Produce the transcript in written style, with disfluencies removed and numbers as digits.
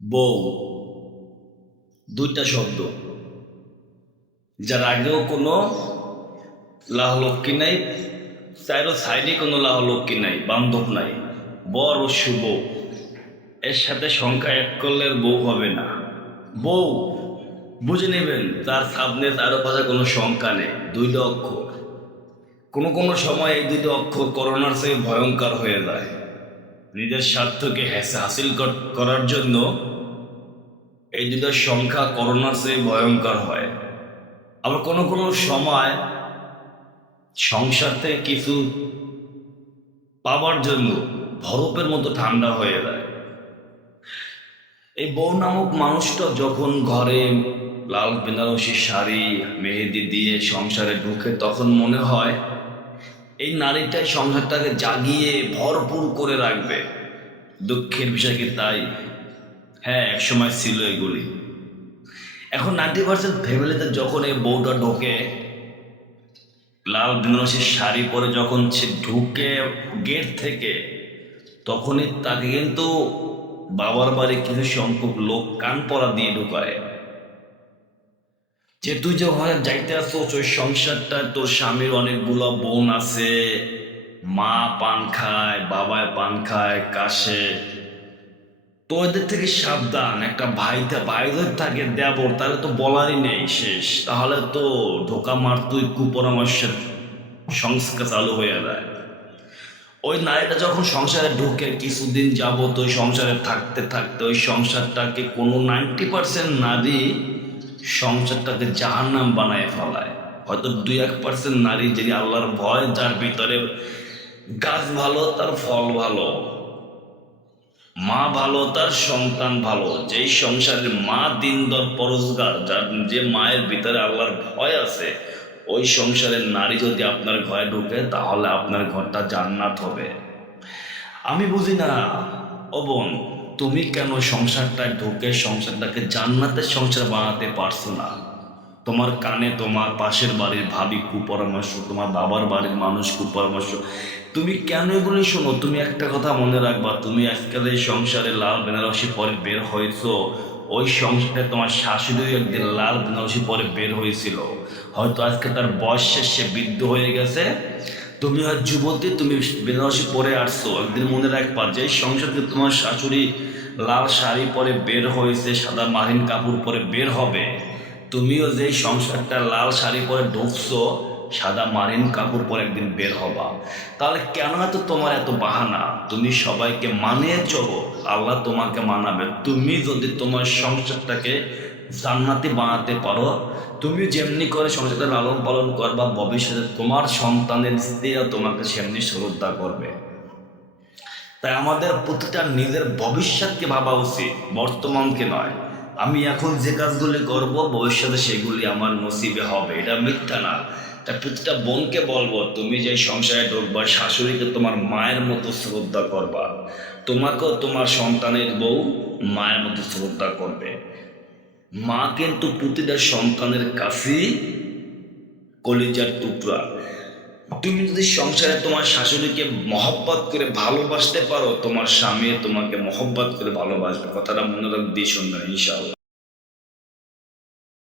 বউ দুইটা শব্দ, যার আগেও কোনো লাহ লক্ষ্মী নাই, চাইরও সাইডে কোনো লাহ লক্ষ্মী নাই, বান্ধব নাই। বর ও শুভ, এর সাথে সংখ্যা এক করলে আর বউ হবে না। বউ বুঝে নেবেন, তার সামনে তারও পাশে কোনো সংখ্যা নেই, দুইটা অক্ষর। কোনো কোনো সময় এই দুইটা অক্ষর করোনার চেয়ে ভয়ঙ্কর হয়ে যায়। নিজের স্বার্থকে হাসিল করার জন্য এই দুটো সংখ্যা করোনার চেয়ে ভয়ঙ্কর হয়। আবার কোনো কোনো সময় সংসার থেকে কিছু পাওয়ার জন্য বরফের মতো ঠান্ডা হয়ে যায়। এই বউ নামক মানুষটা যখন ঘরে লাল বেনারসি শাড়ি মেহেদি দিয়ে সংসারে ঢুকে, তখন মনে হয় এই নারীটাই সংসারটাকে জাগিয়ে ভরপুর করে রাখবে। দুঃখের বিষয় কি তাই? হ্যাঁ, একসময় ছিল এগুলি। এখন 90% ফ্যামিলিতে যখন এই বউটা ঢোকে, লাল বেনারসি শাড়ি পরে যখন সে ঢুকে গেট থেকে, তখনই তাকে কিন্তু বাবার বাড়ি কিছু সংখ্যক লোক কান পরা দিয়ে ঢুকায় যে তুই যে ওখানে যাইতে আসছো, ওই সংসারটা তোর স্বামীর অনেকগুলো বোন আছে, মা পান খায়, বাবায় পান খায়, কাশে, তো এদের থেকে সাবধান। একটা ভাইদের থাকে দেবর, তাহলে তো বলারই নেই শেষ, তাহলে তো ঢোকা মারতুই কুপরামর্শের সংস্কার চালু হয়ে যায়। ওই নারীটা যখন সংসারে ঢুকে কিছুদিন যাবত ওই সংসারে থাকতে থাকতে ওই সংসারটাকে কোনো 90% নারী সংসারটাকে জাহান্নাম বানায় ফেলায়। হয়তো 2-1% নারী যিনি আল্লাহর ভয়, যার ভিতরে গাছ ভালো তার ফল ভালো, মা ভালো তার সন্তান ভালো, যেই সংসারের মা দিনদর পরোজগার, যার যে মায়ের ভিতরে আল্লাহর ভয় আছে, ওই সংসারের নারী যদি আপনার ঘরে ঢুকে, তাহলে আপনার ঘরটা জান্নাত হবে। আমি বুঝি না, ও বোন, তুমি কেন সংসারটায় ঢুকে সংসারটাকে জান্নাতের সংসার বানাতে পারছো না? তোমার কানে তোমার পাশের বাড়ির ভাবি কুপরামর্শ, তোমার বাবার বাড়ির মানুষ কুপরামর্শ, তুমি কেন এগুলি শোনো? তুমি একটা কথা মনে রাখবা, তুমি আজকাল এই সংসারে লাল বেনারসি পরে বের হয়েছো, ওই সংসারে তোমার শাশুড়িও একদিন লাল বেনারসি পরে বের হয়েছিল। হয়তো আজকে তার বয়স শেষে বৃদ্ধ হয়ে গেছে, তুমি হয় যুবতী, তুমি বেনারসি পরে আসছো, একদিন মনে রাখবা যে সংসারে তোমার শাশুড়ি লাল শাড়ি পরে বের হয়েছে, সাদা মারিন কাপড় পরে বের হবে, তুমিও যে সংসারটা লাল শাড়ি পরে ঢুকছো, সাদা মারিন কাপড় পরে একদিন বের হবা। তাহলে কেন তোমার এত বাহানা? তুমি সবাইকে মানিয়ে চলো, আল্লাহ তোমাকে মানাবে। তুমি যদি তোমার সংসারটাকে জান্নাতি বানাতে পারো, তুমি যেমনি করে সংসারটা লালন পালন করবা, ভবিষ্যতে তোমার সন্তানের স্ত্রীরা তোমাকে সেমনি শ্রদ্ধা করবে। তাই আমাদের প্রতিটা নিজের ভবিষ্যৎকে ভাবা উচিত, বর্তমানকে নয়। আমি এখন যে কাজগুলি করব, ভবিষ্যতে সেগুলি আমার নসিবে হবে, এটা মিথ্যা না। তাই প্রতিটা বোনকে বলবো, তুমি যে সংসারে ঢুকবা, শাশুড়িকে তোমার মায়ের মতো শ্রদ্ধা করবা, তোমাকেও তোমার সন্তানের বউ মায়ের মতো শ্রদ্ধা করবে। মা কিন্তু প্রতিটা সন্তানের কাছেই কলিজার টুকরা। তুমি যদি সংসারে তোমার শাশুড়িকে মহব্বত করে ভালোবাসতে পারো, তোমার স্বামী তোমাকে মহব্বত করে ভালোবাসবে। কথাটা মনে রাখবে, শুনবেন ইনশাআল্লাহ।